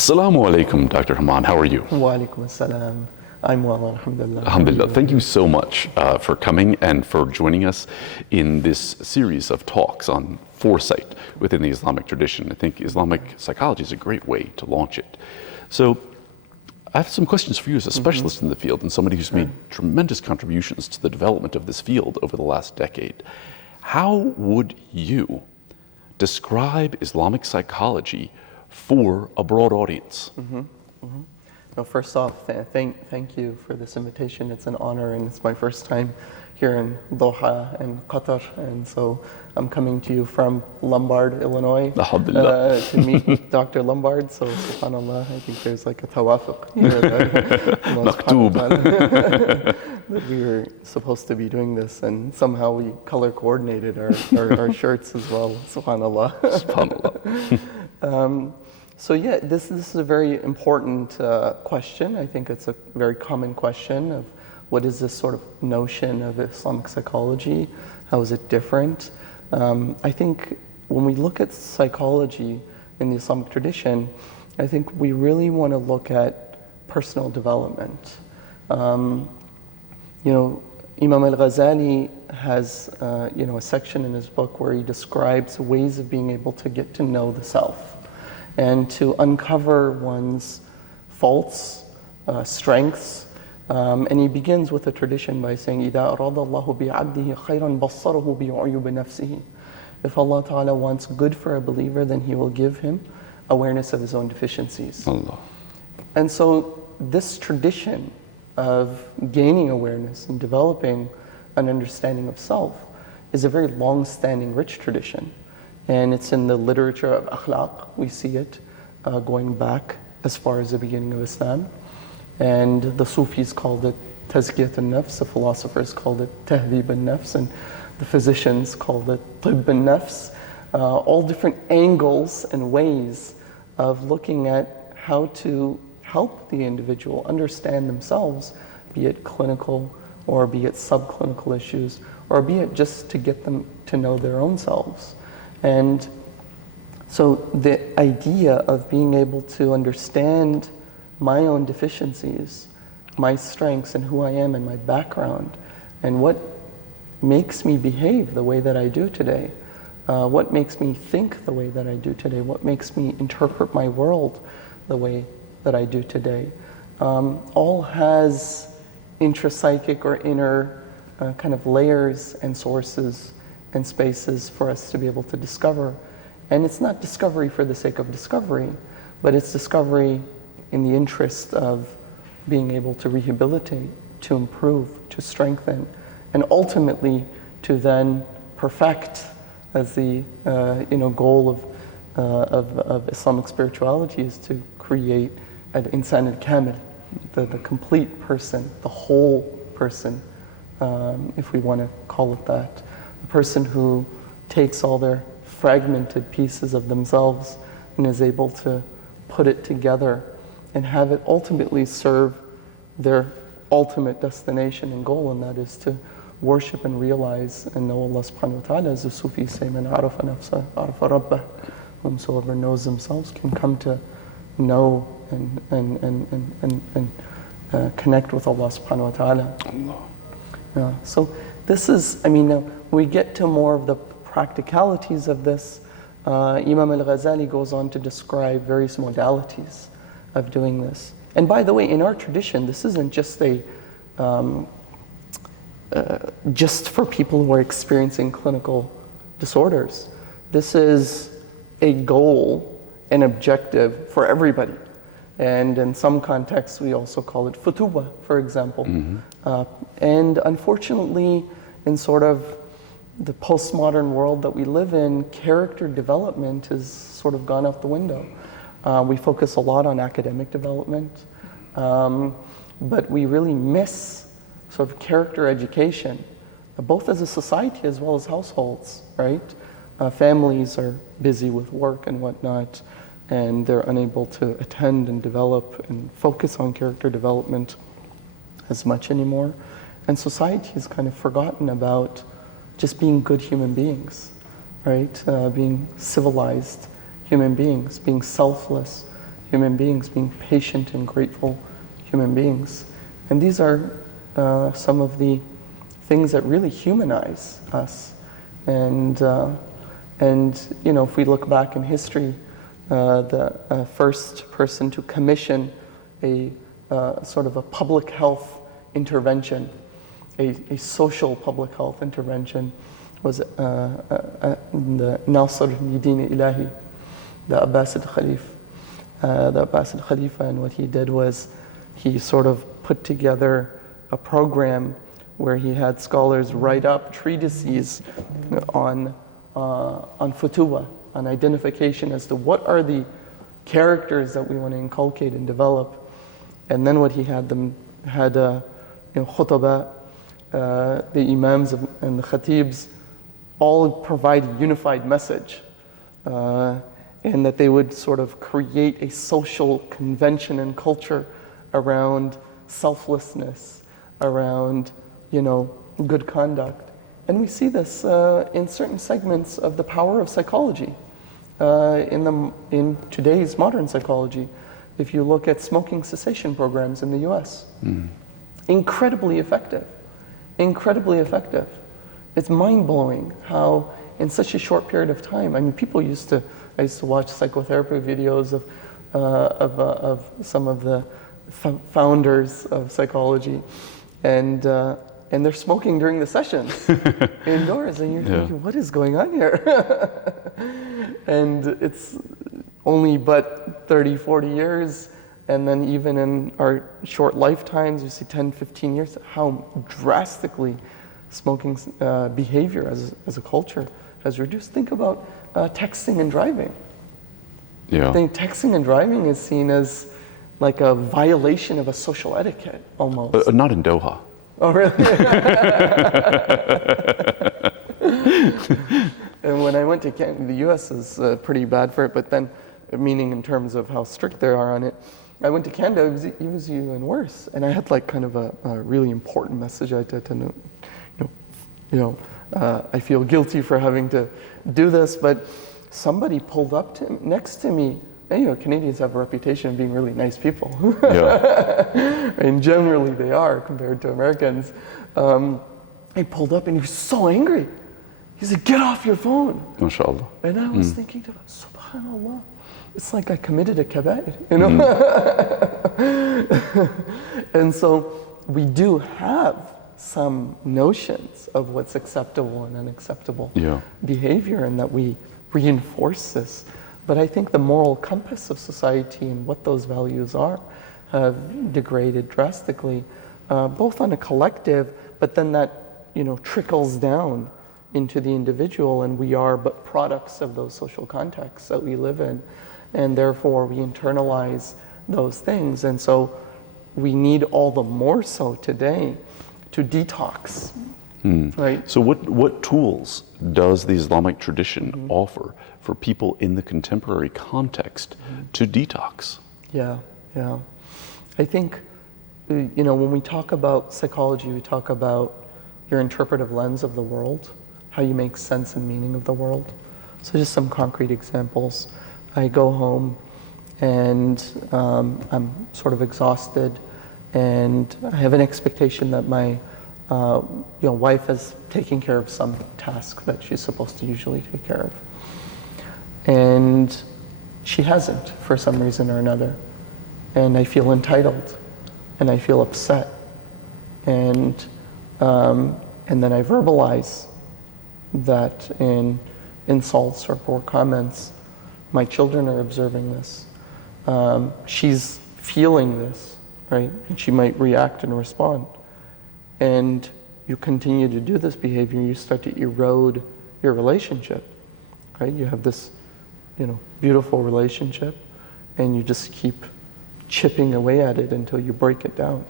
Assalamu alaikum, Dr. Hooman. How are you? Wa alaikum assalam. I'm well, alhamdulillah. Alhamdulillah. Thank you so much for coming and for joining us in this series of talks on foresight within the Islamic tradition. I think Islamic psychology is a great way to launch it. So I have some questions for you as a specialist in the field and somebody who's made tremendous contributions to the development of this field over the last decade. How would you describe Islamic psychology for a broad audience? Well, first off, thank you for this invitation. It's an honor, and it's my first time here in Doha and Qatar, and so I'm coming to you from Lumbard, Illinois, to meet with Dr. Lumbard. So, subhanAllah, I think there's like a tawafuq here that we were supposed to be doing this, and somehow we color coordinated our shirts as well. Subhanallah. SubhanAllah. So yeah, this is a very important question. I think it's a very common question of what is this sort of notion of Islamic psychology? How is it different? I think when we look at psychology in the Islamic tradition, I think we really want to look at personal development. Imam al-Ghazali has a section in his book where he describes ways of being able to get to know the self and to uncover one's faults, strengths. And he begins with a tradition by saying, إِذَا أَرَادَ اللَّهُ بِعَبْدِهِ خَيْرًا بَصَّرَهُ بِعُيُوبِ نَفْسِهِ. If Allah Ta'ala wants good for a believer, then He will give him awareness of his own deficiencies. Allah. And so this tradition of gaining awareness and developing an understanding of self is a very long-standing, rich tradition. And it's in the literature of akhlaq. We see it going back as far as the beginning of Islam. And the Sufis called it tazkiyat al-nafs, the philosophers called it tahdhib al-nafs, and the physicians called it tibb al-nafs. All different angles and ways of looking at how to help the individual understand themselves, be it clinical or be it subclinical issues, or be it just to get them to know their own selves. And so the idea of being able to understand my own deficiencies, my strengths, and who I am and my background, and what makes me behave the way that I do today, what makes me think the way that I do today, what makes me interpret my world the way that I do today, all has intrapsychic or inner kind of layers and sources and spaces for us to be able to discover. And it's not discovery for the sake of discovery, but it's discovery in the interest of being able to rehabilitate, to improve, to strengthen, and ultimately to then perfect, as the goal of Islamic spirituality is to create an insan al-kamil, the complete person, the whole person, if we want to call it that. The person who takes all their fragmented pieces of themselves and is able to put it together and have it ultimately serve their ultimate destination and goal, and that is to worship and realize and know Allah subhanahu wa ta'ala. As the Sufis say, man arafa nafsa arafa rabbah. Whomsoever knows themselves can come to know and connect with Allah subhanahu wa ta'ala. Allah. So this is, we get to more of the practicalities of this. Imam al-Ghazali goes on to describe various modalities of doing this. And by the way, in our tradition, this isn't just just for people who are experiencing clinical disorders. This is a goal, an objective for everybody. And in some contexts, we also call it futuba, for example. And unfortunately, in sort of the postmodern world that we live in, character development has sort of gone out the window. We focus a lot on academic development, but we really miss sort of character education, both as a society as well as households, right? Families are busy with work and whatnot, and they're unable to attend and develop and focus on character development as much anymore. And society has kind of forgotten about just being good human beings, right? Being civilized human beings, being selfless human beings, being patient and grateful human beings. And these are some of the things that really humanize us. And you know, if we look back in history, the first person to commission a sort of a public health intervention, a social public health intervention, was the Nasr al-Din Ilahi, the Abbasid Khalifa. And what he did was he sort of put together a program where he had scholars write up treatises on futuwa, on identification as to what are the characters that we want to inculcate and develop. And then what he had them had khutaba, the imams and the khatibs all provide a unified message, and that they would sort of create a social convention and culture around selflessness, around, you know, good conduct. And we see this in certain segments of the power of psychology, in today's modern psychology. If you look at smoking cessation programs in the US, incredibly effective, incredibly effective. It's mind-blowing how in such a short period of time, I mean, I used to watch psychotherapy videos of some of the founders of psychology, and they're smoking during the sessions indoors, and you're thinking, what is going on here? And it's only but 30, 40 years, and then even in our short lifetimes, you see 10, 15 years, how drastically smoking behavior as a culture has reduced. Think about texting and driving. Yeah. I think texting and driving is seen as like a violation of a social etiquette, almost. Not in Doha. Oh, really? And when I went to Canada, the US is pretty bad for it, but then, meaning in terms of how strict they are on it, I went to Canada, it was even worse. And I had like kind of a really important message I had to know. I feel guilty for having to do this, but somebody pulled up next to me. And, you know, Canadians have a reputation of being really nice people. Yeah. And generally they are compared to Americans. He pulled up and he was so angry. He said, "Get off your phone." MashaAllah. And I was thinking to myself, subhanAllah, it's like I committed a kabair, you know? And so we do have some notions of what's acceptable and unacceptable behavior, and that we reinforce this. But I think the moral compass of society and what those values are have degraded drastically, both on a collective, but then that, you know, trickles down into the individual, and we are but products of those social contexts that we live in, and therefore we internalize those things. And so we need all the more so today to detox, right? So what tools does the Islamic tradition offer for people in the contemporary context to detox? Yeah. I think, you know, when we talk about psychology, we talk about your interpretive lens of the world, how you make sense and meaning of the world. So just some concrete examples. I go home and I'm sort of exhausted, and I have an expectation that my wife is taking care of some task that she's supposed to usually take care of. And she hasn't for some reason or another. And I feel entitled, and I feel upset. And then I verbalize that in insults or poor comments. My children are observing this. She's feeling this, right? And she might react and respond. And you continue to do this behavior, you start to erode your relationship, right? You have this, you know, beautiful relationship, and you just keep chipping away at it until you break it down,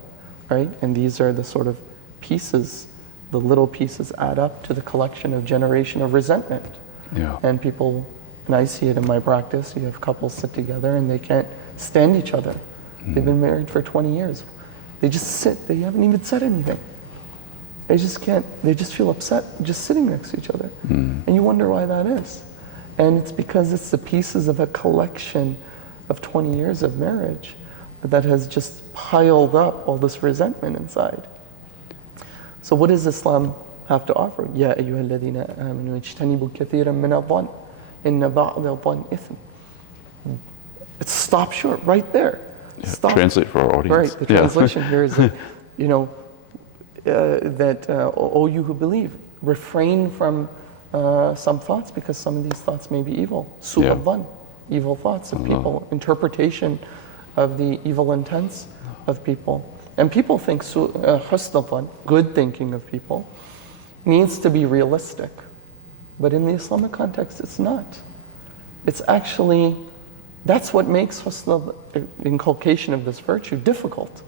right? And these are the sort of pieces, the little pieces add up to the collection of generation of resentment. Yeah. And people, and I see it in my practice, you have couples sit together and they can't stand each other. They've been married for 20 years. They just sit, they haven't even said anything. They just can't, they just feel upset just sitting next to each other. And you wonder why that is. And it's because it's the pieces of a collection of 20 years of marriage that has just piled up all this resentment inside. So what does Islam have to offer? يَا أَيُّهَا الَّذِينَ آمَنُوا اجْتَنِبُوا كَثِيرًا مِنَ الظَّنِّ إِنَّ بَعْضَ الظَّنِّ إِثْمٌ. It stops short right there. Stop. Translate for our audience. Right, the translation here is that, O you who believe, refrain from some thoughts because some of these thoughts may be evil. Su'a dhan, evil thoughts of people, interpretation of the evil intents of people. And people think husn dhan, good thinking of people, needs to be realistic. But in the Islamic context, it's not. It's actually, that's what makes husn, inculcation of this virtue, difficult.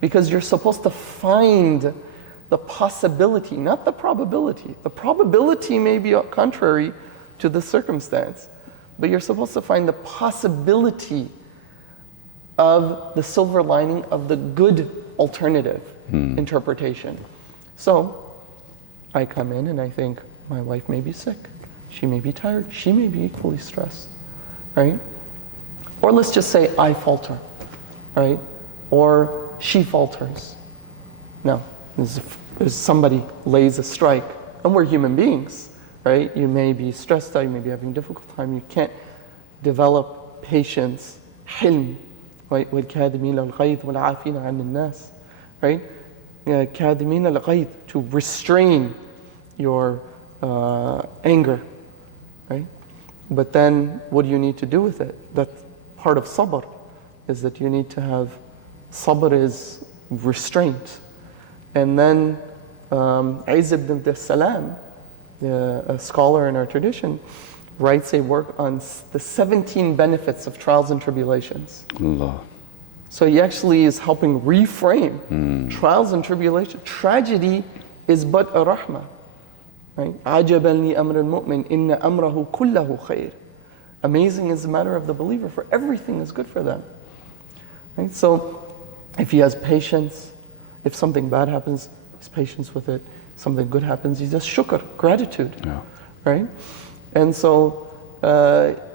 Because you're supposed to find the possibility, not the probability. The probability may be contrary to the circumstance, but you're supposed to find the possibility of the silver lining of the good alternative interpretation. So I come in and I think my wife may be sick, she may be tired, she may be equally stressed, right? Or let's just say I falter, right? Or she falters. Now, if somebody lays a strike, and we're human beings, right? You may be stressed out, you may be having a difficult time, you can't develop patience, hilm, right? وَالْكَاذِمِينَ الْغَيْظَ وَالْعَافِينَ عَنِ النَّاسِ, right? كَاذِمِينَ الْغَيْظ, to restrain your anger, right? But then what do you need to do with it? That's part of sabr, is that you need to have, sabr is restraint. And then Izz ibn Salam, a scholar in our tradition, writes a work on the 17 benefits of trials and tribulations. Allah. So he actually is helping reframe trials and tribulations. Tragedy is but a rahmah. Right? عَجَبًا لِأَمْرِ الْمُؤْمِنِ إِنَّ أَمْرَهُ كُلَّهُ خَيْرٌ. Amazing is the matter of the believer, for everything is good for them. Right? So if he has patience, if something bad happens, he's patience with it. Something good happens, he does shukr, gratitude. Yeah. Right? And so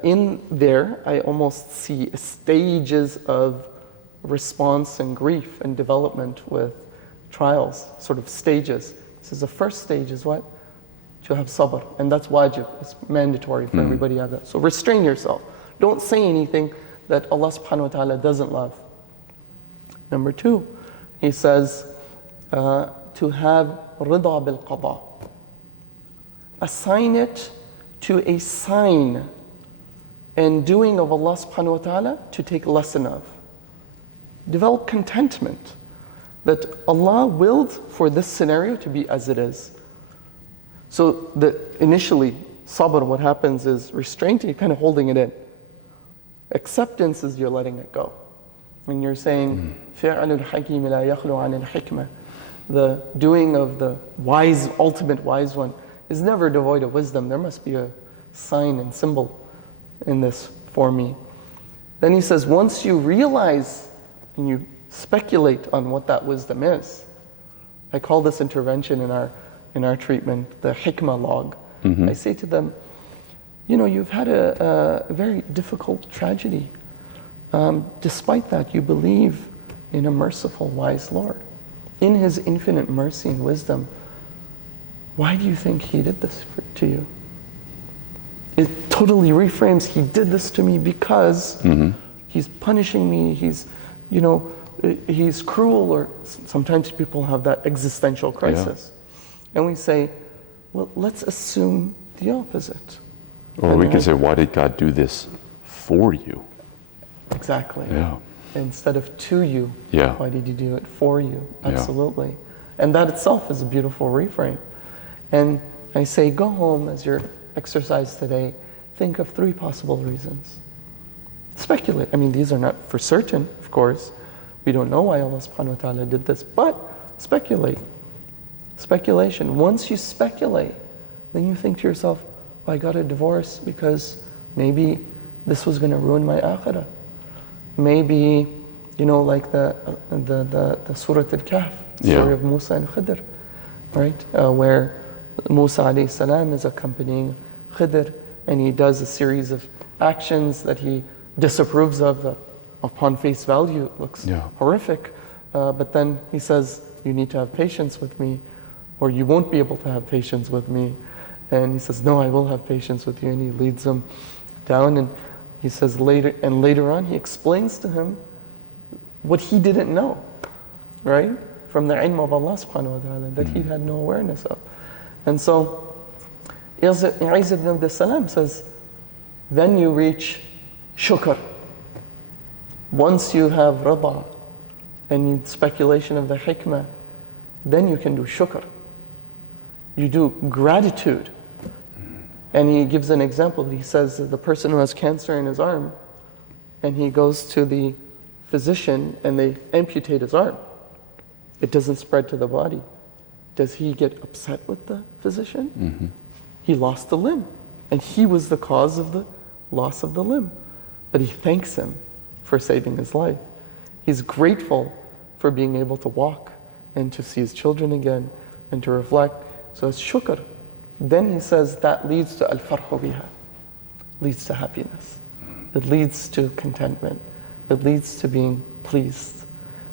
in there, I almost see stages of response and grief and development with trials, sort of stages. This is the first stage is what? To have sabr, and that's wajib. It's mandatory for everybody to have that. So restrain yourself. Don't say anything that Allah subhanahu wa ta'ala doesn't love. Number two, he says to have rida bil qada. Assign it to a sign and doing of Allah subhanahu wa ta'ala to take lesson of. Develop contentment that Allah willed for this scenario to be as it is. So initially, sabr, what happens is restraint, you're kind of holding it in. Acceptance is you're letting it go. And you're saying, فِعْلُ الْحَكِيمِ لَا يَخْلُ عَنِ الْحِكْمَةِ. The doing of the wise, ultimate wise one is never devoid of wisdom. There must be a sign and symbol in this for me. Then he says, once you realize and you speculate on what that wisdom is, I call this intervention in our treatment the hikmah log. I say to them, you've had a very difficult tragedy. Despite that, you believe in a merciful, wise Lord. In His infinite mercy and wisdom, why do you think He did this to you? It totally reframes, He did this to me because He's punishing me, He's cruel, or sometimes people have that existential crisis. And we say, well, let's assume the opposite. Or we can say, why did God do this for you? Exactly. Yeah. Instead of to you, Yeah. why did He do it for you? Yeah. Absolutely. And that itself is a beautiful reframe. And I say, go home as your exercise today, think of 3 possible reasons. Speculate. I mean, these are not for certain, of course. We don't know why Allah subhanahu wa ta'ala did this, but speculate. Speculation. Once you speculate, then you think to yourself, I got a divorce because maybe this was going to ruin my akhirah. Maybe, like the Surah Al-Kahf, story of Musa and Khidr, right? Where Musa alayhi salam is accompanying Khidr, and he does a series of actions that he disapproves of. Upon face value, it looks Yeah. horrific. But then he says, you need to have patience with me, or you won't be able to have patience with me. And he says, no, I will have patience with you. And he leads him down, and he says later on, he explains to him what he didn't know, right? From the ilm of Allah subhanahu wa ta'ala, that he had no awareness of. And so, Isa ibn Abd salam says, then you reach shukr. Once you have rida and speculation of the hikmah, then you can do shukr. You do gratitude. And he gives an example. He says the person who has cancer in his arm, and he goes to the physician and they amputate his arm. It doesn't spread to the body. Does he get upset with the physician? Mm-hmm. He lost a limb, and he was the cause of the loss of the limb. But he thanks him for saving his life. He's grateful for being able to walk and to see his children again and to reflect. So it's shukr. Then he says that leads to al-farhu biha, leads to happiness. It leads to contentment. It leads to being pleased,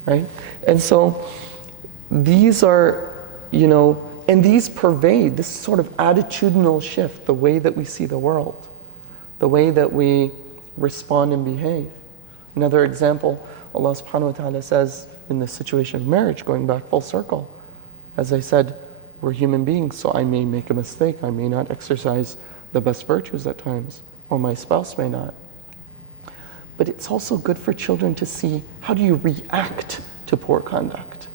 right? And so these are, and these pervade this sort of attitudinal shift, the way that we see the world, the way that we respond and behave. Another example, Allah subhanahu wa ta'ala says in the situation of marriage, going back full circle, as I said, we're human beings, so I may make a mistake, I may not exercise the best virtues at times, or my spouse may not. But it's also good for children to see, how do you react to poor conduct?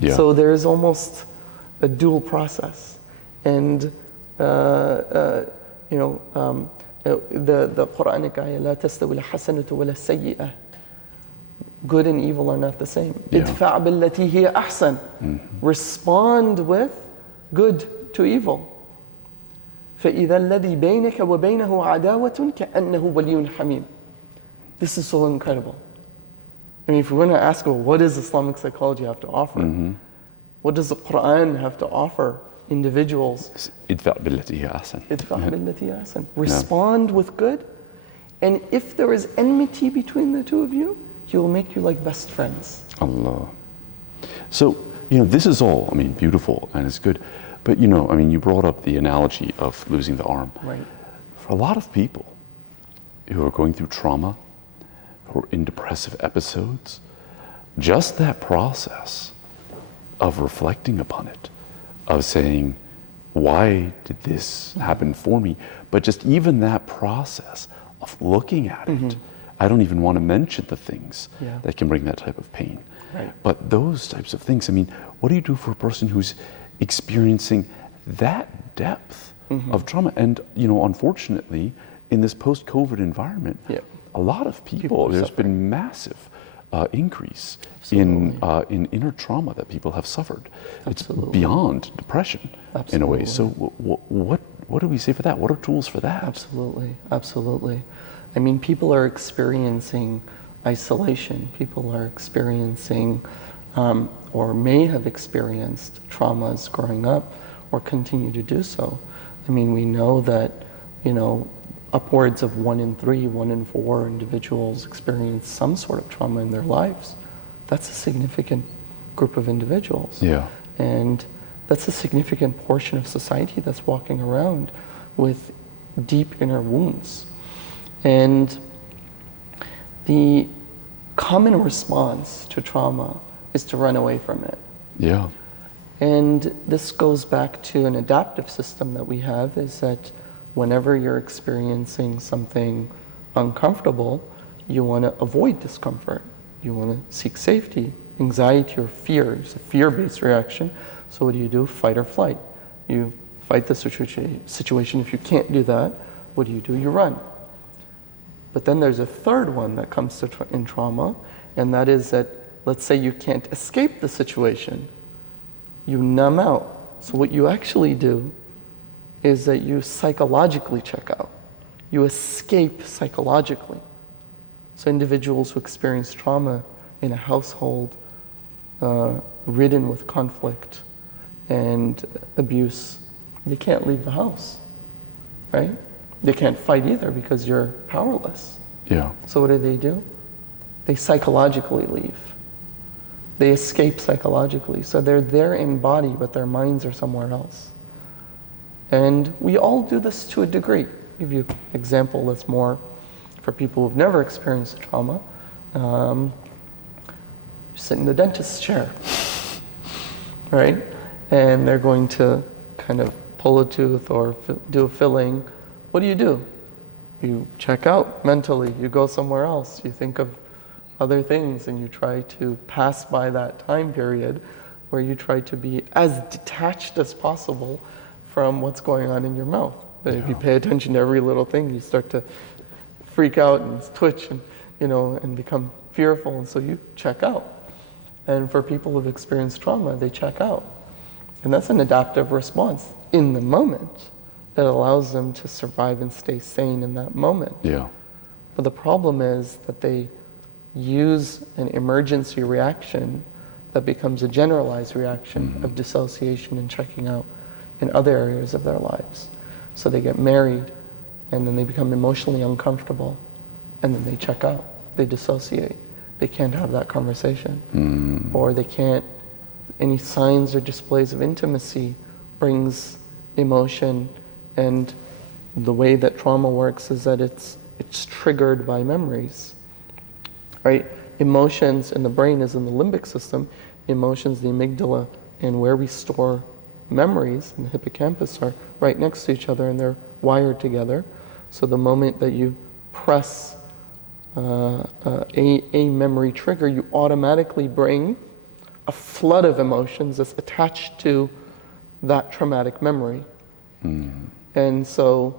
Yeah. So there is almost a dual process. And the Quranic ayah, لا تستوي الحسنة ولا السيئة. Good and evil are not the same. ادفع بالتي هي أحسن. Respond with good to evil. فإذا الذي بينك وبينه عداوة كأنه ولي حميم. This is so incredible. I mean, if we want to ask, well, what does Islamic psychology have to offer? Mm-hmm. What does the Quran have to offer individuals? ادفع بالتي هي أحسن. ادفع بالتي هي أحسن. Respond with good. And if there is enmity between the two of you, he will make you like best friends. Allah. So, this is all, beautiful and it's good. But, you brought up the analogy of losing the arm. Right. For a lot of people who are going through trauma, who are in depressive episodes, just that process of reflecting upon it, of saying, why did this happen for me? But just even that process of looking at it, I don't even want to mention the things that can bring that type of pain. Right. But those types of things, what do you do for a person who's experiencing that depth of trauma? And, unfortunately, in this post-COVID environment, a lot of people there's been massive increase in inner trauma that people have suffered. Absolutely. It's beyond depression in a way. So what do we say for that? What are tools for that? Absolutely, absolutely. People are experiencing isolation. People are experiencing or may have experienced traumas growing up or continue to do so. We know that, upwards of 1 in 3, 1 in 4 individuals experience some sort of trauma in their lives. That's a significant group of individuals. Yeah. And that's a significant portion of society that's walking around with deep inner wounds. And the common response to trauma is to run away from it. Yeah. And this goes back to an adaptive system that we have, is that whenever you're experiencing something uncomfortable, you want to avoid discomfort. You want to seek safety. Anxiety or fear is a fear-based reaction. So what do? Fight or flight. You fight the situation. If you can't do that, what do? You run. But then there's a third one that comes to in trauma, and that is that, let's say you can't escape the situation. You numb out. So what you actually do is that you psychologically check out. You escape psychologically. So individuals who experience trauma in a household ridden with conflict and abuse, they can't leave the house, right? They can't fight either because you're powerless. Yeah. So what do? They psychologically leave. They escape psychologically. So they're there in body, but their minds are somewhere else. And we all do this to a degree. I'll give you an example that's more for people who've never experienced trauma. You sit in the dentist's chair, right? And they're going to kind of pull a tooth or do a filling. What do? You check out mentally. You go somewhere else. You think of other things, and you try to pass by that time period where you try to be as detached as possible from what's going on in your mouth. But if you pay attention to every little thing, you start to freak out and twitch and, and become fearful, and so you check out. And for people who've experienced trauma, they check out. And that's an adaptive response in the moment that allows them to survive and stay sane in that moment. Yeah. But the problem is that they use an emergency reaction that becomes a generalized reaction of dissociation and checking out in other areas of their lives. So they get married, and then they become emotionally uncomfortable, and then they check out, they dissociate. They can't have that conversation. Or they can't, any signs or displays of intimacy brings emotion, and the way that trauma works is that it's triggered by memories. Right? Emotions in the brain is in the limbic system. Emotions, the amygdala, and where we store memories in the hippocampus are right next to each other, and they're wired together. So the moment that you press a memory trigger, you automatically bring a flood of emotions that's attached to that traumatic memory. And so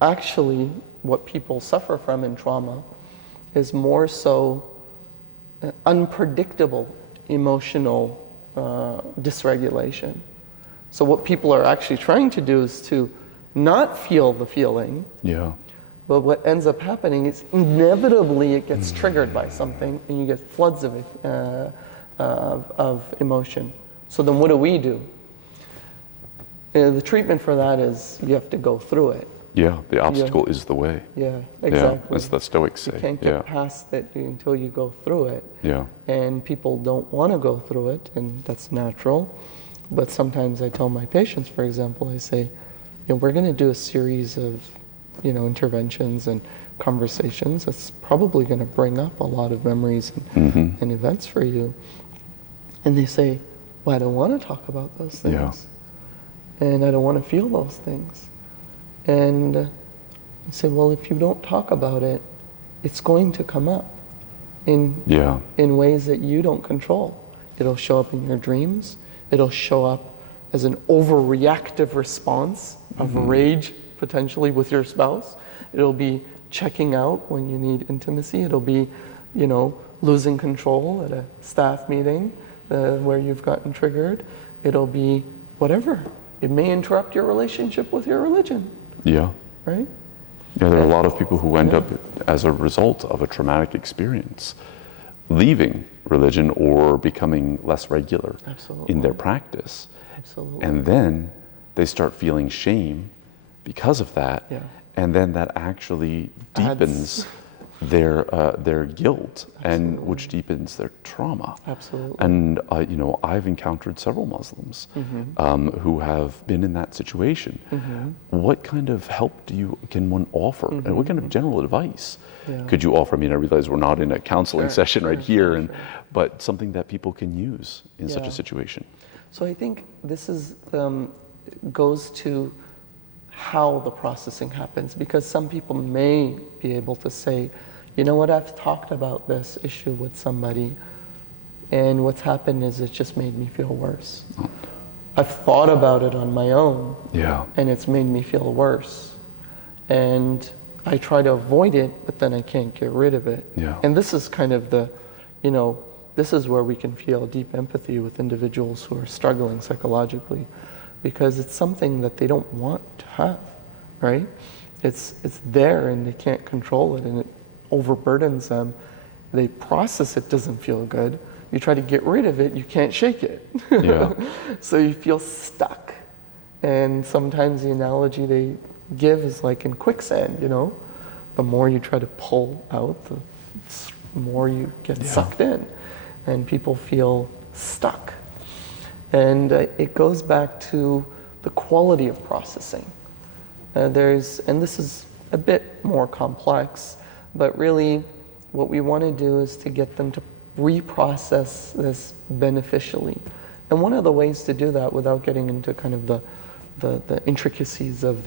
actually what people suffer from in trauma is more so unpredictable emotional dysregulation. So what people are actually trying to do is to not feel the feeling. Yeah. But what ends up happening is inevitably it gets triggered by something, and you get floods of emotion. So then what do? The treatment for that is you have to go through it. Yeah, the obstacle is the way. Yeah, exactly. Yeah, as the Stoics say. You can't get past it until you go through it. Yeah. And people don't want to go through it, and that's natural. But sometimes I tell my patients, for example, I say, we're going to do a series of, interventions and conversations that's probably going to bring up a lot of memories and events for you. And they say, well, I don't want to talk about those things. Yeah. And I don't want to feel those things. And I say, well, if you don't talk about it, it's going to come up in ways that you don't control. It'll show up in your dreams. It'll show up as an overreactive response of rage, potentially with your spouse. It'll be checking out when you need intimacy. It'll be, losing control at a staff meeting where you've gotten triggered. It'll be whatever. It may interrupt your relationship with your religion. Yeah. Right? Yeah, there are a lot of people who end up, as a result of a traumatic experience, leaving religion or becoming less regular in their practice. Absolutely. And then they start feeling shame because of that. Yeah. And then that actually deepens their guilt, and which deepens their trauma. Absolutely. And I've encountered several Muslims who have been in that situation. What kind of help can one offer, and what kind of general advice could you offer? I mean, I realize we're not in a counseling session here, but something that people can use in such a situation. So I think this is goes to how the processing happens, because some people may be able to say, you know what, I've talked about this issue with somebody, and what's happened is it's just made me feel worse. I've thought about it on my own, and it's made me feel worse. And I try to avoid it, but then I can't get rid of it. And this is kind of this is where we can feel deep empathy with individuals who are struggling psychologically, because it's something that they don't want to have, right? It's there and they can't control it, and it overburdens them. They process it, doesn't feel good. You try to get rid of it, you can't shake it. So you feel stuck. And sometimes the analogy they give is like in quicksand, the more you try to pull out, the more you get sucked in, and people feel stuck. And it goes back to the quality of processing. And this is a bit more complex, but really what we want to do is to get them to reprocess this beneficially. And one of the ways to do that, without getting into kind of the intricacies of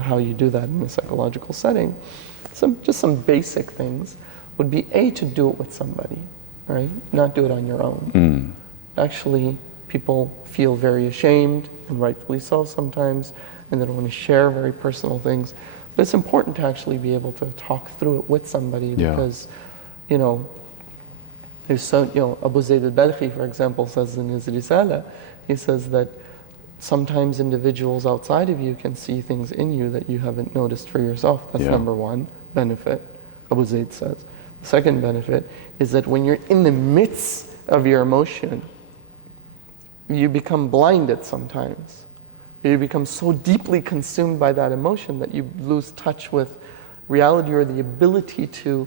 how you do that in a psychological setting, just some basic things would be to do it with somebody, right? Not do it on your own. Actually, people feel very ashamed, and rightfully so sometimes, and they don't want to share very personal things. But it's important to actually be able to talk through it with somebody, because, there's Abu Zayd al-Balkhi, for example, says in his Risala, he says that sometimes individuals outside of you can see things in you that you haven't noticed for yourself. That's number one benefit, Abu Zayd says. The second benefit is that when you're in the midst of your emotion, you become blinded sometimes. You become so deeply consumed by that emotion that you lose touch with reality, or the ability to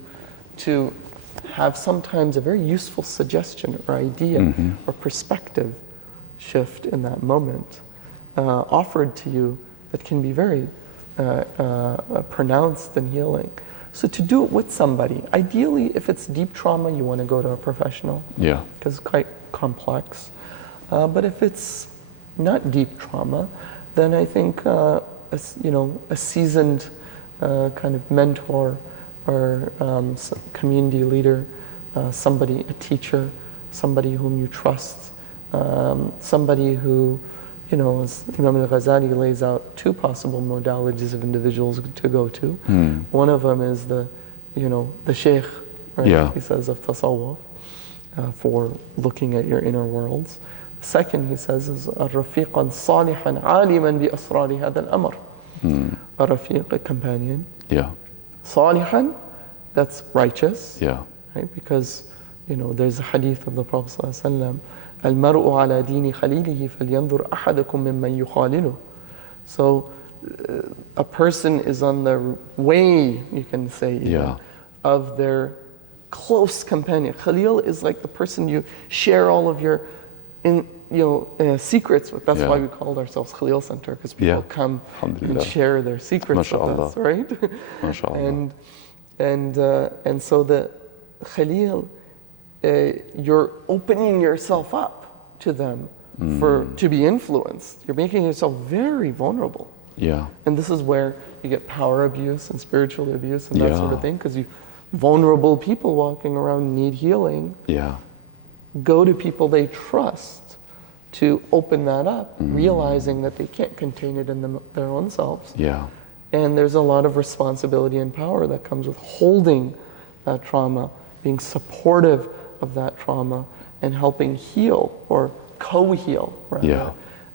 have sometimes a very useful suggestion or idea or perspective shift in that moment offered to you that can be very pronounced and healing. So to do it with somebody, ideally if it's deep trauma, you want to go to a professional, because it's quite complex. But if it's not deep trauma, then I think a seasoned kind of mentor or community leader, somebody, a teacher, somebody whom you trust, somebody who, as Imam al-Ghazali lays out two possible modalities of individuals to go to. One of them is the sheikh, right? He says, of tasawwuf, for looking at your inner worlds. The second, he says, is الرفيقا صالحا عالما بأسرار هذا الأمر. A rafiq, a companion. Salihan, that's righteous. Right? Because there's a hadith of the Prophet ﷺ, المرء على دين خليله فلينظر أحدكم ممن يخالله. So a person is on the way, you can say, of their close companion. Khalil is like the person you share all of your secrets with. That's why we called ourselves Khalil Center, because people come and share their secrets with us, right? And so the Khalil, you're opening yourself up to them to be influenced. You're making yourself very vulnerable. And this is where you get power abuse and spiritual abuse and that sort of thing, because vulnerable people walking around need healing. Go to people they trust to open that up, realizing that they can't contain it in their own selves. And there's a lot of responsibility and power that comes with holding that trauma, being supportive of that trauma, and helping heal or co-heal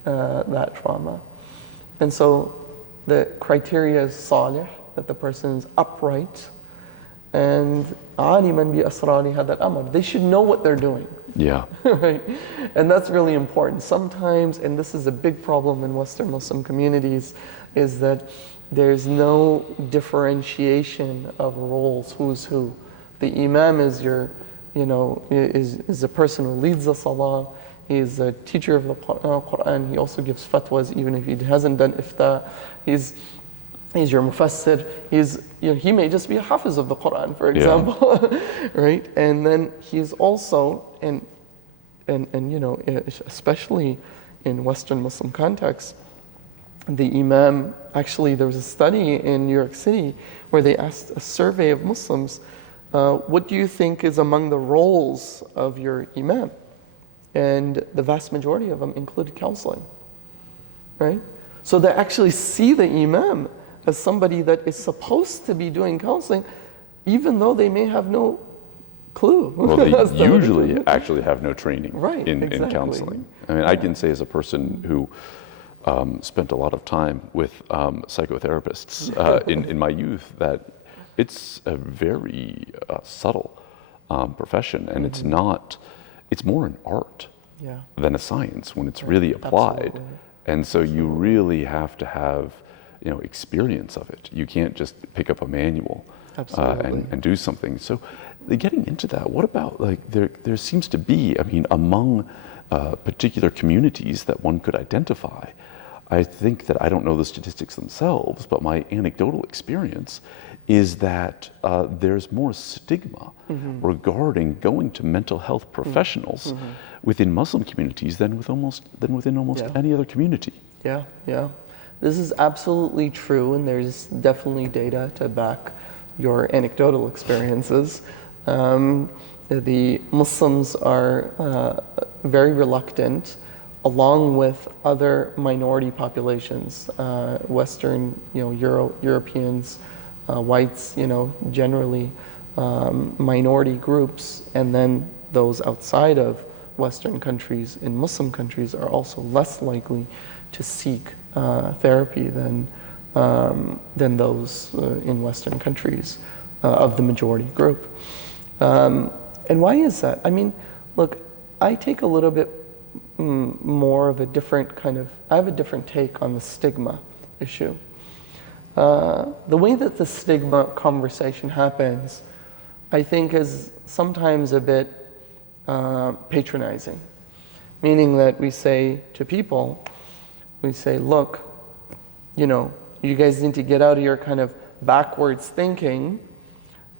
that trauma. And so the criteria is salih, that the person is upright, and aliman bi asrari hada al-amr. They should know what they're doing. Right? And that's really important. Sometimes, and this is a big problem in Western Muslim communities, is that there's no differentiation of roles, who's who. The imam is is the person who leads the salah. He's a teacher of the Quran. He also gives fatwas even if he hasn't done ifta. He's your mufassir. He may just be a hafiz of the Quran, for example, right? And then he's also, and especially in Western Muslim context, the imam, actually there was a study in New York City where they asked a survey of Muslims, what do you think is among the roles of your imam? And the vast majority of them included counseling, right? So they actually see the imam as somebody that is supposed to be doing counseling, even though they may have no clue. Well, they usually actually have no training in counseling. I mean, I can say as a person who spent a lot of time with psychotherapists in my youth that it's a very subtle profession, and it's more an art than a science when it's really applied. And so you really have to have experience of it. You can't just pick up a manual and do something. So getting into that, what about there seems to be, among particular communities that one could identify, I think that I don't know the statistics themselves, but my anecdotal experience is that there's more stigma regarding going to mental health professionals within Muslim communities than within almost any other community. Yeah. This is absolutely true, and there's definitely data to back your anecdotal experiences. The Muslims are very reluctant, along with other minority populations, Western, Europeans, whites, generally minority groups, and then those outside of Western countries in Muslim countries are also less likely to seek therapy than those in Western countries of the majority group. And why is that? Look, I take a little bit more of a different I have a different take on the stigma issue. The way that the stigma conversation happens, I think, is sometimes a bit patronizing, meaning that we say to people, look, you guys need to get out of your kind of backwards thinking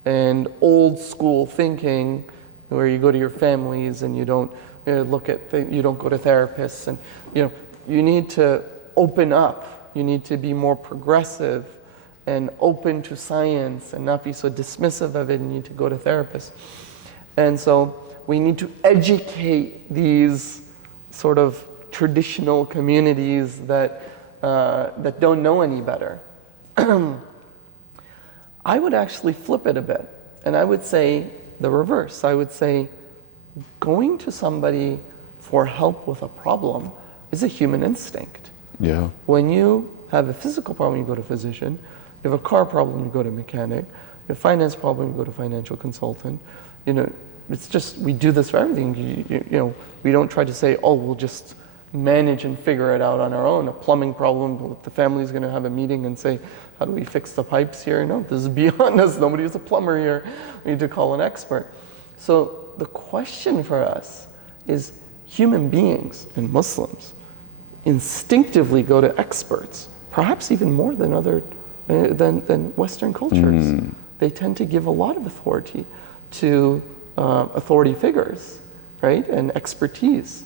and old school thinking where you go to your families and you don't you don't go to therapists, and you need to open up. You need to be more progressive and open to science and not be so dismissive of it, and you need to go to therapists. And so we need to educate these sort of traditional communities that don't know any better. I would actually flip it a bit, and I would say the reverse. I would say going to somebody for help with a problem is a human instinct. Yeah. When you have a physical problem, you go to a physician. You have a car problem, you go to a mechanic. You have a finance problem, you go to a financial consultant. It's just, we do this for everything. We don't try to say, we'll just manage and figure it out on our own. A plumbing problem, the family's going to have a meeting and say, how do we fix the pipes here? No, this is beyond us. Nobody is a plumber here. We need to call an expert. So the question for us is, human beings and Muslims instinctively go to experts, perhaps even more than than Western cultures. They tend to give a lot of authority to authority figures, right, and expertise.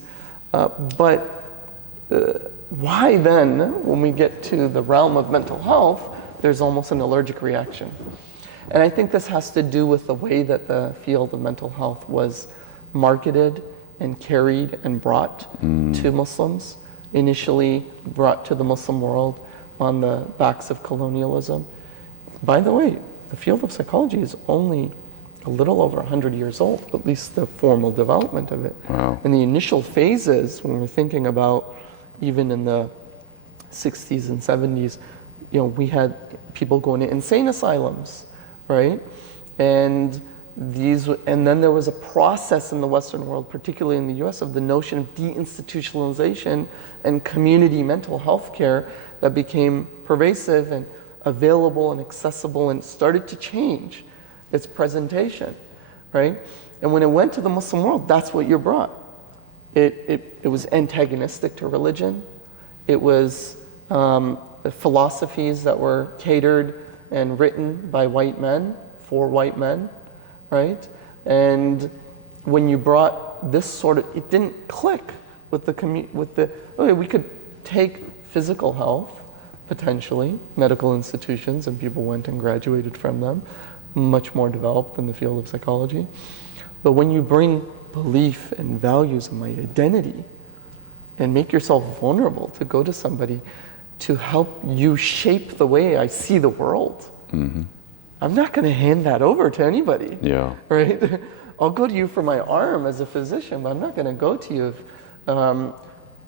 But why then, when we get to the realm of mental health, there's almost an allergic reaction? And I think this has to do with the way that the field of mental health was marketed and carried and brought to Muslims, initially brought to the Muslim world on the backs of colonialism. By the way, the field of psychology is only a little over 100 years old, at least the formal development of it. Wow. In the initial phases, when we're thinking about even in the 60s and 70s, we had people going to insane asylums, right? And then there was a process in the Western world, particularly in the US, of the notion of deinstitutionalization and community mental health care that became pervasive and available and accessible, and started to change its presentation, right? And when it went to the Muslim world, that's what you brought. It was antagonistic to religion. It was philosophies that were catered and written by white men for white men, right? And when you brought this sort of, it didn't click with okay, we could take physical health, potentially, medical institutions, and people went and graduated from them, much more developed than the field of psychology. But when you bring belief and values and my identity and make yourself vulnerable to go to somebody to help you shape the way I see the world, I'm not going to hand that over to anybody. Yeah. Right? I'll go to you for my arm as a physician, but I'm not going to go to you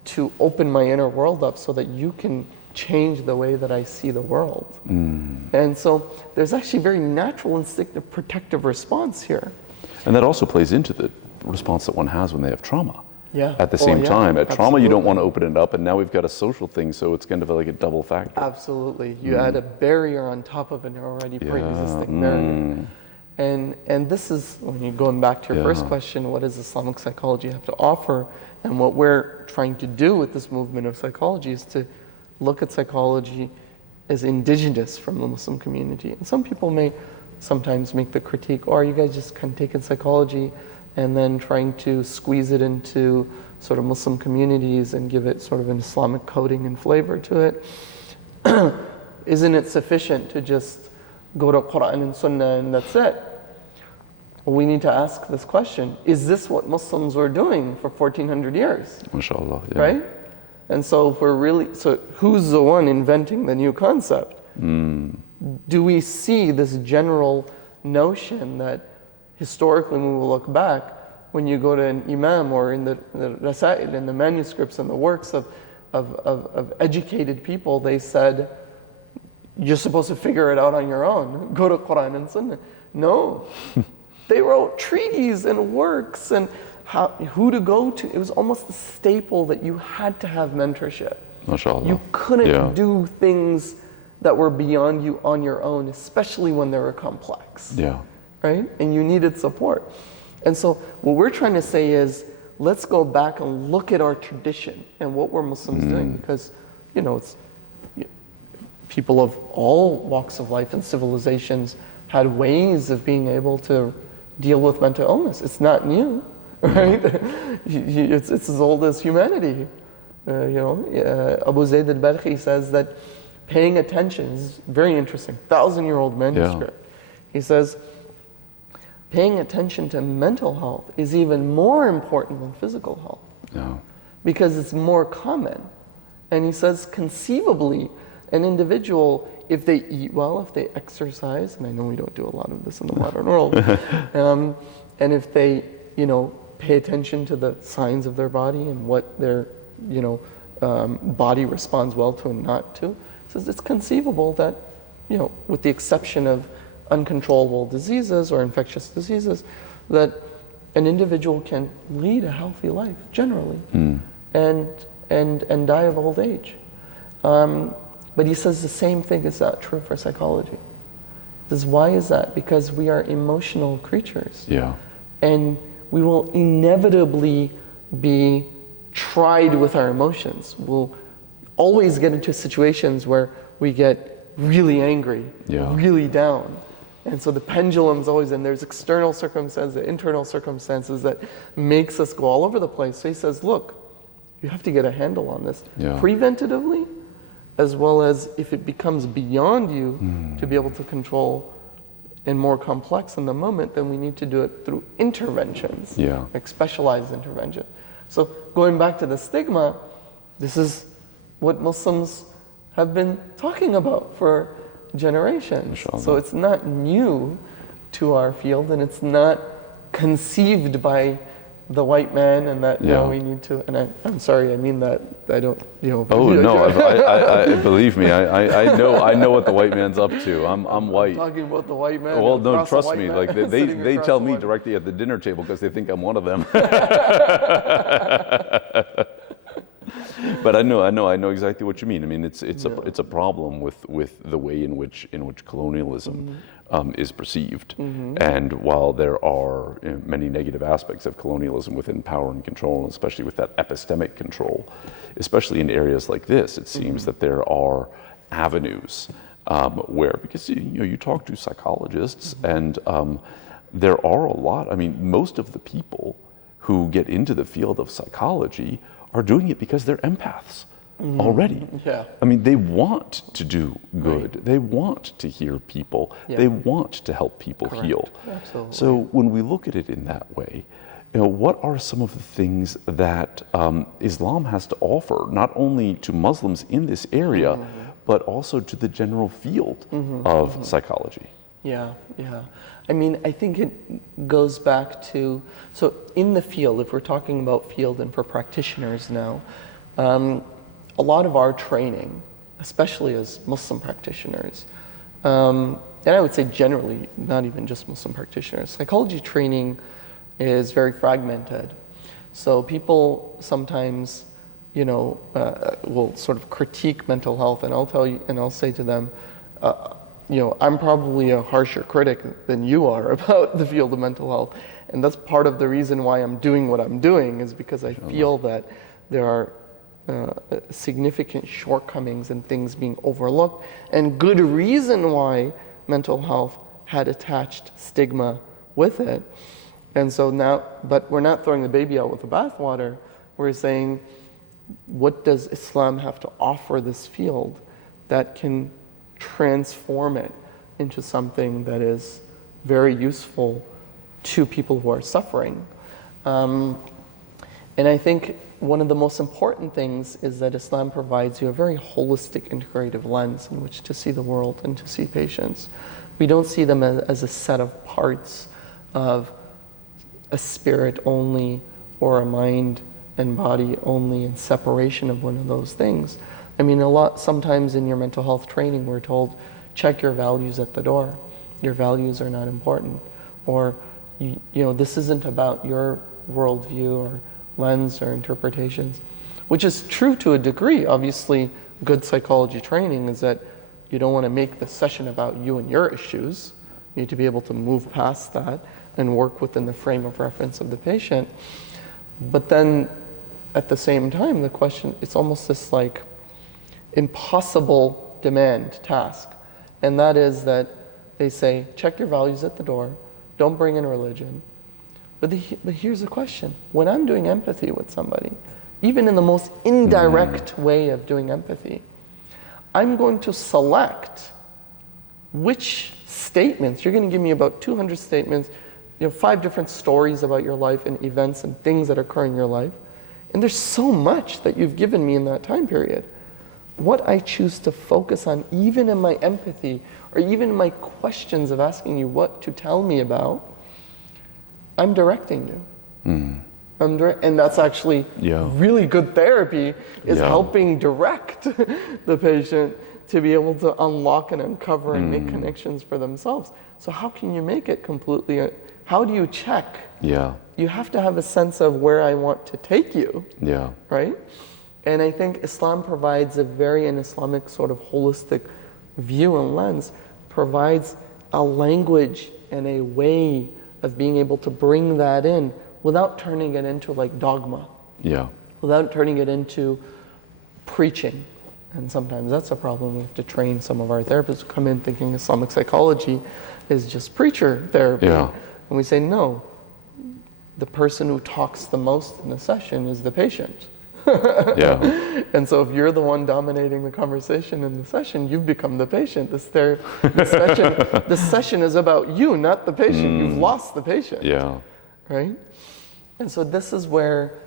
to open my inner world up so that you can change the way that I see the world. And so there's actually a very natural instinctive protective response here. And that also plays into the response that one has when they have trauma. Yeah. at the same yeah, time. At trauma, you don't want to absolutely. open it up, and now we've got a social thing, so it's kind of like a double factor. Absolutely. You add a barrier on top of an already pre-existing barrier. And this is, when you're going back to your first question, what does Islamic psychology have to offer? And what we're trying to do with this movement of psychology is to look at psychology as indigenous from the Muslim community. And some people may sometimes make the critique, or are you guys just kind of taking psychology and then trying to squeeze it into sort of Muslim communities and give it sort of an Islamic coding and flavor to it? Isn't it sufficient to just go to Quran and Sunnah and that's it? Well, we need to ask this question. Is this what Muslims were doing for 1400 years? MashaAllah, yeah. Right? And so if we're really, so who's the one inventing the new concept? Do we see this general notion that historically when we look back, when you go to an imam or in the rasail, in the manuscripts and the works of educated people, they said, you're supposed to figure it out on your own. Go to Quran and Sunnah. No. They wrote treaties and works and who to go to. It was almost a staple that you had to have mentorship. MashaAllah. You couldn't do things that were beyond you on your own, especially when they were complex. Yeah. Right? And you needed support. And so what we're trying to say is, let's go back and look at our tradition and what were Muslims doing, because, it's people of all walks of life and civilizations had ways of being able to deal with mental illness. It's not new, right? It's as old as humanity. Abu Zayd al-Balkhi says that paying attention is very interesting, 1,000-year-old manuscript. Yeah. He says, paying attention to mental health is even more important than physical health. Yeah. Because it's more common. And he says, conceivably, an individual, if they eat well, if they exercise, and I know we don't do a lot of this in the modern world, and if they, pay attention to the signs of their body and what their, body responds well to and not to, says it's conceivable that, with the exception of uncontrollable diseases or infectious diseases, that an individual can lead a healthy life generally, and die of old age. But he says the same thing is not true for psychology. He says, why is that? Because we are emotional creatures. Yeah. And we will inevitably be tried with our emotions. We'll always get into situations where we get really angry, really down. And so the pendulum's always, and there's external circumstances, internal circumstances that makes us go all over the place. So he says, look, you have to get a handle on this preventatively, as well as if it becomes beyond you to be able to control and more complex in the moment, then we need to do it through interventions, like specialized intervention. So going back to the stigma, this is what Muslims have been talking about for generations. So it's not new to our field, and it's not conceived by the white man, and that we need to. And I'm sorry, I mean that I don't. Oh no! I believe me. I know what the white man's up to. I'm white. I'm talking about the white man. Well, no, trust me. Like they tell me directly at the dinner table because they think I'm one of them. But I know exactly what you mean. I mean, it's a problem with the way in which colonialism is perceived. And while there are many negative aspects of colonialism within power and control, and especially with that epistemic control, especially in areas like this, it seems that there are avenues where, because you talk to psychologists, and there are a lot. I mean, most of the people who get into the field of psychology are doing it because they're empaths already. Yeah. I mean, they want to do good. Right. They want to hear people. Yeah. They want to help people heal. Absolutely. So when we look at it in that way, what are some of the things that Islam has to offer, not only to Muslims in this area, but also to the general field of psychology? Yeah. I mean, I think it goes back to, so in the field, if we're talking about field and for practitioners now, a lot of our training, especially as Muslim practitioners, and I would say generally, not even just Muslim practitioners, psychology training is very fragmented. So people sometimes, will sort of critique mental health, and I'll say to them, I'm probably a harsher critic than you are about the field of mental health. And that's part of the reason why I'm doing what I'm doing, is because I feel that there are significant shortcomings and things being overlooked, and good reason why mental health had attached stigma with it. And so now, but we're not throwing the baby out with the bathwater. We're saying, what does Islam have to offer this field that can transform it into something that is very useful to people who are suffering? And I think one of the most important things is that Islam provides you a very holistic, integrative lens in which to see the world and to see patients. We don't see them as a set of parts of a spirit only or a mind and body only, in separation of one of those things. I mean, sometimes in your mental health training, we're told, check your values at the door. Your values are not important. Or, this isn't about your worldview or lens or interpretations, which is true to a degree. Obviously, good psychology training is that you don't want to make the session about you and your issues. You need to be able to move past that and work within the frame of reference of the patient. But then, at the same time, the question, it's almost this like impossible demand task. And that is that they say, check your values at the door, don't bring in religion. But here's the question. When I'm doing empathy with somebody, even in the most indirect way of doing empathy, I'm going to select which statements. You're going to give me about 200 statements, 5 different stories about your life and events and things that occur in your life. And there's so much that you've given me in that time period. What I choose to focus on, even in my empathy, or even in my questions of asking you what to tell me about, I'm directing you. And that's actually really good therapy, is helping direct the patient to be able to unlock and uncover and make connections for themselves. So how can you make it completely, how do you check? You have to have a sense of where I want to take you, right? And I think Islam provides an Islamic sort of holistic view and lens, provides a language and a way of being able to bring that in without turning it into like dogma, without turning it into preaching. And sometimes that's a problem. We have to train some of our therapists who come in thinking Islamic psychology is just preacher therapy. And we say, no, the person who talks the most in a session is the patient. And so if you're the one dominating the conversation in the session, you've become the patient. This session is about you, not the patient. You've lost the patient. Right? And so this is where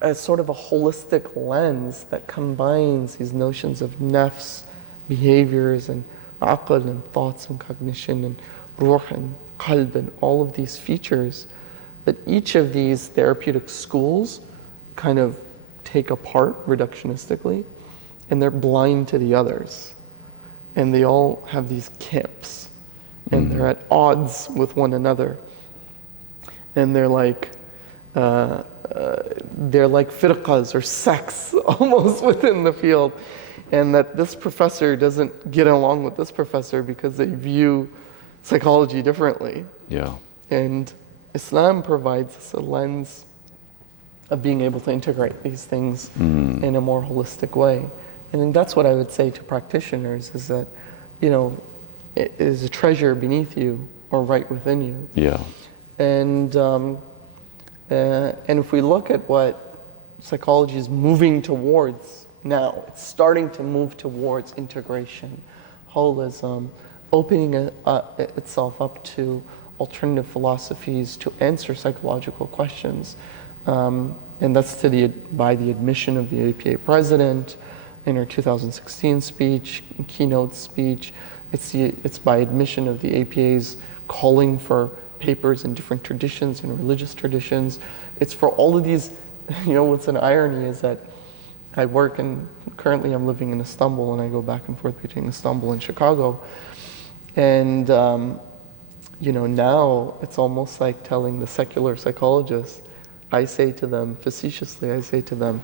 a sort of a holistic lens that combines these notions of nafs, behaviors, and aql, and thoughts, and cognition, and ruh, and qalb, and all of these features, that each of these therapeutic schools kind of take apart reductionistically, and they're blind to the others. And they all have these camps, and they're at odds with one another. And they're like firqas or sects almost within the field. And that this professor doesn't get along with this professor because they view psychology differently. And Islam provides us a lens of being able to integrate these things in a more holistic way. And that's what I would say to practitioners, is that, it is a treasure beneath you or right within you. And if we look at what psychology is moving towards now, it's starting to move towards integration, holism, opening itself up to alternative philosophies to answer psychological questions. And that's by the admission of the APA president in her 2016 speech, keynote speech. It's by admission of the APA's calling for papers in different traditions and religious traditions. It's for all of these, what's an irony is that I work and currently I'm living in Istanbul, and I go back and forth between Istanbul and Chicago. And, now it's almost like telling the secular psychologist I say to them, facetiously, I say to them,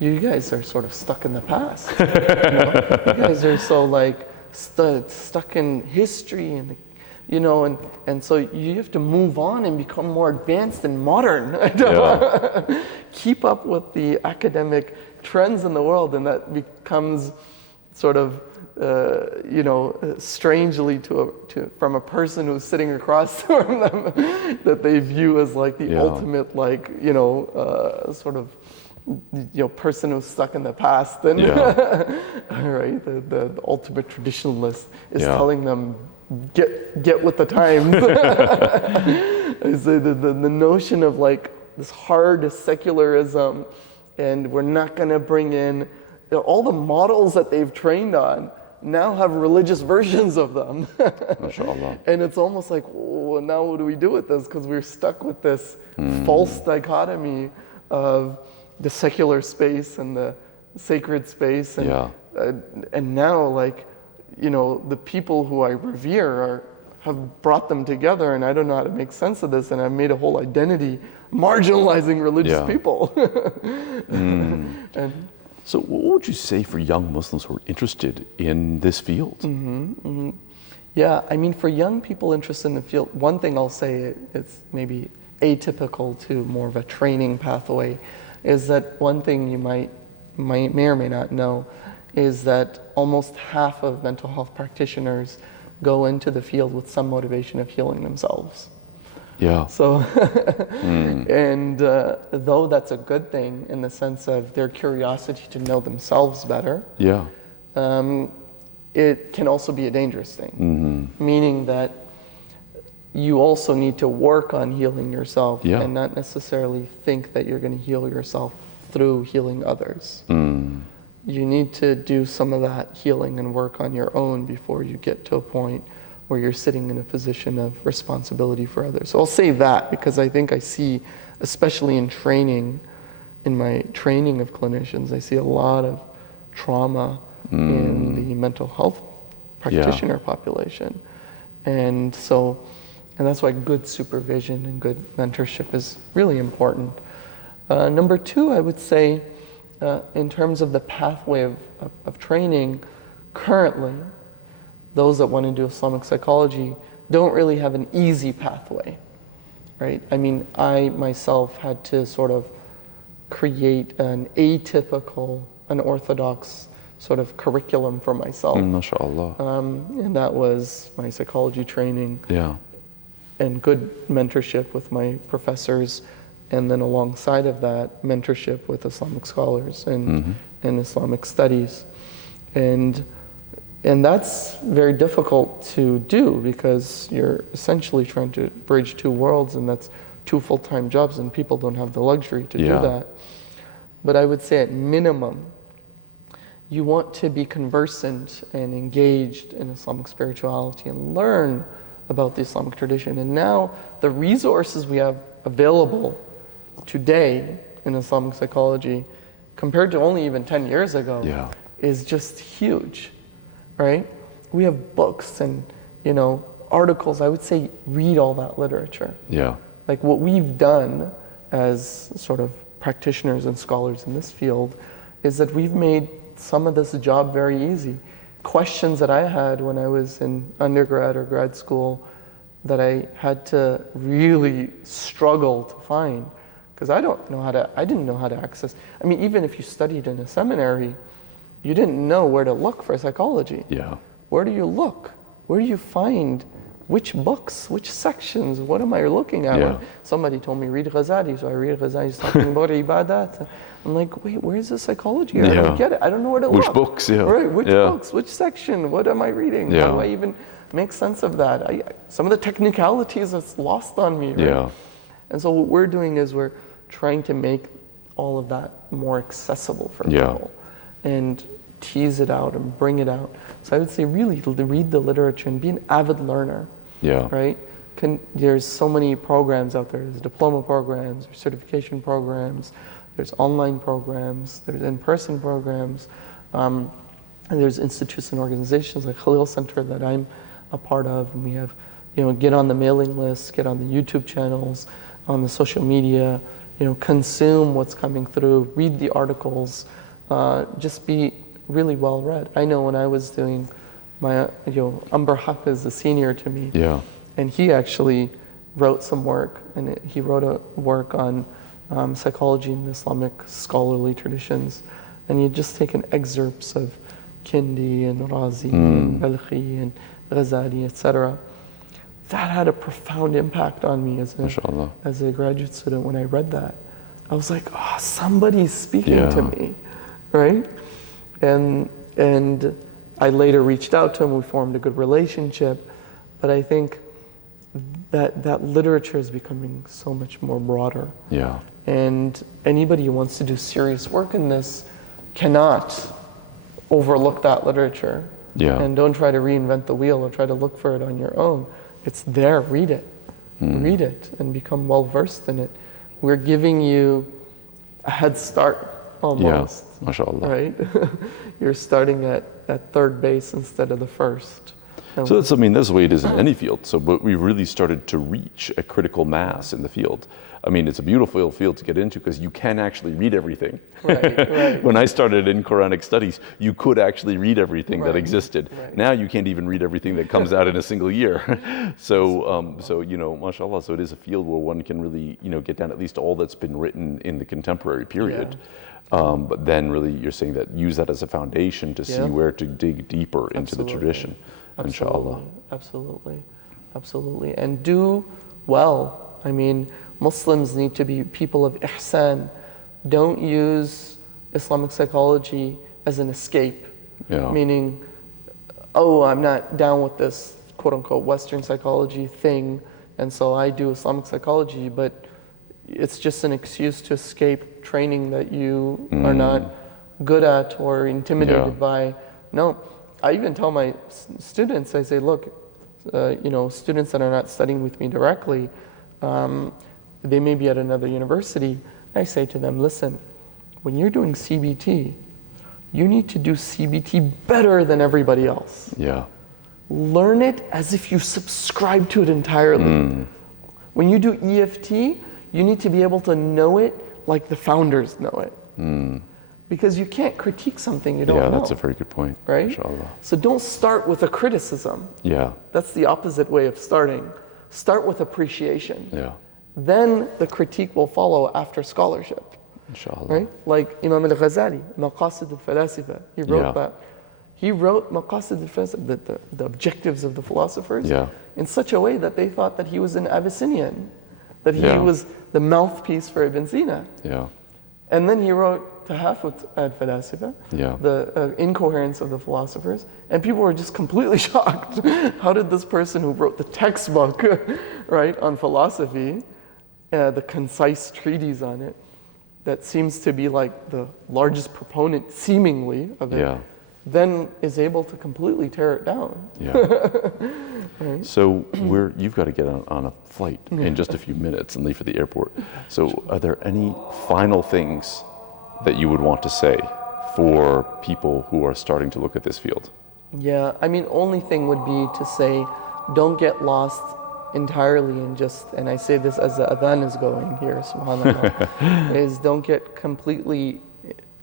you guys are sort of stuck in the past. You know? You guys are so like stuck in history and and so you have to move on and become more advanced and modern. Yeah. Keep up with the academic trends in the world, and that becomes sort of strangely from a person who's sitting across from them that they view as like the ultimate sort of person who's stuck in the past, and right, the ultimate traditionalist is telling them get with the times. I say the notion of like this hard secularism, and we're not going to bring in all the models that they've trained on now have religious versions of them. MashaAllah. And it's almost like, well, now what do we do with this? Because we're stuck with this false dichotomy of the secular space and the sacred space. And, and now, like, the people who I revere have brought them together, and I don't know how to make sense of this, and I've made a whole identity marginalizing religious people. And so what would you say for young Muslims who are interested in this field? Yeah, I mean, for young people interested in the field, one thing I'll say, it's maybe atypical to more of a training pathway, is that one thing you may or may not know is that almost half of mental health practitioners go into the field with some motivation of healing themselves. Yeah. So, and though that's a good thing in the sense of their curiosity to know themselves better, it can also be a dangerous thing. Meaning that you also need to work on healing yourself and not necessarily think that you're going to heal yourself through healing others. You need to do some of that healing and work on your own before you get to a point where you're sitting in a position of responsibility for others. So I'll say that because I think I see, especially in training, in my training of clinicians, I see a lot of trauma in the mental health practitioner population. And that's why good supervision and good mentorship is really important. Number two, I would say, in terms of the pathway of training, currently, those that want to do Islamic psychology don't really have an easy pathway, right? I mean, I myself had to sort of create an atypical, unorthodox sort of curriculum for myself. MashaAllah. And that was my psychology training and good mentorship with my professors, and then alongside of that, mentorship with Islamic scholars and Islamic studies. And that's very difficult to do because you're essentially trying to bridge two worlds, and that's two full-time jobs, and people don't have the luxury to do that. But I would say at minimum, you want to be conversant and engaged in Islamic spirituality and learn about the Islamic tradition. And now the resources we have available today in Islamic psychology compared to only even 10 years ago is just huge, right? We have books and articles. I would say read all that literature. Like what we've done as sort of practitioners and scholars in this field is that we've made some of this job very easy. Questions that I had when I was in undergrad or grad school that I had to really struggle to find because I didn't know how to access. I mean, even if you studied in a seminary, you didn't know where to look for psychology. Where do you look? Where do you find which books, which sections? What am I looking at? Somebody told me read Ghazali, so I read Ghazali. He's talking about ibadat. I'm like, wait, where's the psychology? I don't get it. I don't know where to look. Which books? Right, which books? Which section? What am I reading? How do I even make sense of that? Some of the technicalities that's lost on me. Right? And so what we're doing is we're trying to make all of that more accessible for people and tease it out and bring it out. So I would say really read the literature and be an avid learner. Right? There's so many programs out there. There's diploma programs, there's certification programs, there's online programs, there's in-person programs, and there's institutes and organizations like Khalil Center that I'm a part of, and we have, get on the mailing list, get on the YouTube channels, on the social media, consume what's coming through, read the articles, just be really well read. I know when I was doing my, Amber Haq is a senior to me, and he actually wrote some work, and he wrote a work on psychology in Islamic scholarly traditions, and he'd just taken excerpts of Kindi and Razi and Balkhi and Ghazali, etc. That had a profound impact on me as a graduate student when I read that. I was like, oh, somebody's speaking to me, right? And I later reached out to him, we formed a good relationship, but I think that literature is becoming so much more broader. And anybody who wants to do serious work in this cannot overlook that literature. And don't try to reinvent the wheel or try to look for it on your own. It's there, read it. Read it and become well versed in it. We're giving you a head start almost. MashaAllah. Right? You're starting at third base instead of the first. So that's the way it is in any field. So, but we really started to reach a critical mass in the field. It's a beautiful field to get into because you can actually read everything. Right. When I started in Quranic studies, you could actually read everything that existed. Now you can't even read everything that comes out in a single year. So, mashallah, so it is a field where one can really, get down at least all that's been written in the contemporary period. But then really you're saying that use that as a foundation to see where to dig deeper into the tradition. Inshallah. Absolutely. And do well. Muslims need to be people of ihsan. Don't use Islamic psychology as an escape. Meaning, I'm not down with this quote unquote Western psychology thing, and so I do Islamic psychology, but it's just an excuse to escape training that you are not good at or intimidated by. No. I even tell my students, I say, look, students that are not studying with me directly, they may be at another university. I say to them, listen, when you're doing CBT, you need to do CBT better than everybody else. Learn it as if you subscribe to it entirely. When you do EFT, you need to be able to know it like the founders know it. Because you can't critique something you don't know. That's a very good point. Right? Inshallah. So don't start with a criticism. That's the opposite way of starting. Start with appreciation. Then the critique will follow after scholarship. Inshallah. Right? Like Imam al-Ghazali, Maqasid al-Falasifa, he wrote that. He wrote Maqasid al-Falasifa, the objectives of the philosophers, in such a way that they thought that he was an Abyssinian, that he was the mouthpiece for Ibn Sina. And then he wrote Tahafut al-Falasifa, the incoherence of the philosophers, and people were just completely shocked. How did this person who wrote the textbook, right, on philosophy, the concise treatise on it, that seems to be like the largest proponent, seemingly, of it, then is able to completely tear it down. Right? So you've got to get on a flight in just a few minutes and leave for the airport. So are there any final things that you would want to say for people who are starting to look at this field? Only thing would be to say, don't get lost entirely in and I say this as the adhan is going here, subhanAllah, is don't get completely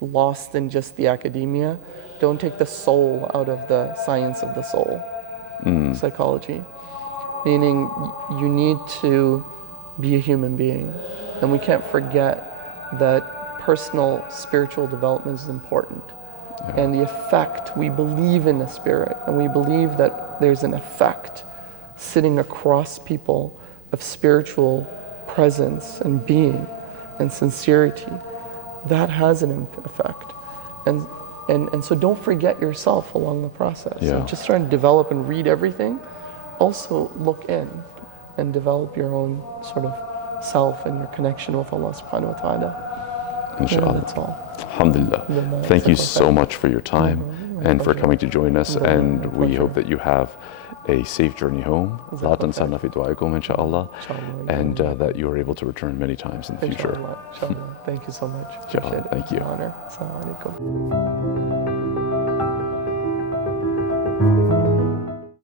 lost in just the academia. Don't take the soul out of the science of the soul, psychology. Meaning you need to be a human being. And we can't forget that personal spiritual development is important. And the effect, we believe in the spirit, and we believe that there's an effect sitting across people of spiritual presence and being and sincerity. That has an effect. And so don't forget yourself along the process. So just trying to develop and read everything. Also look in and develop your own sort of self and your connection with Allah subhanahu wa ta'ala. Inshallah. That's all. Alhamdulillah. Thank you so much for your time and for coming to join us. And we hope that you have a safe journey home. La tansana fi du'aikum, inshallah. And that you are able to return many times in the future. Inshallah. Thank you so much. Inshallah. Thank you. Honor. Assalamu alaikum.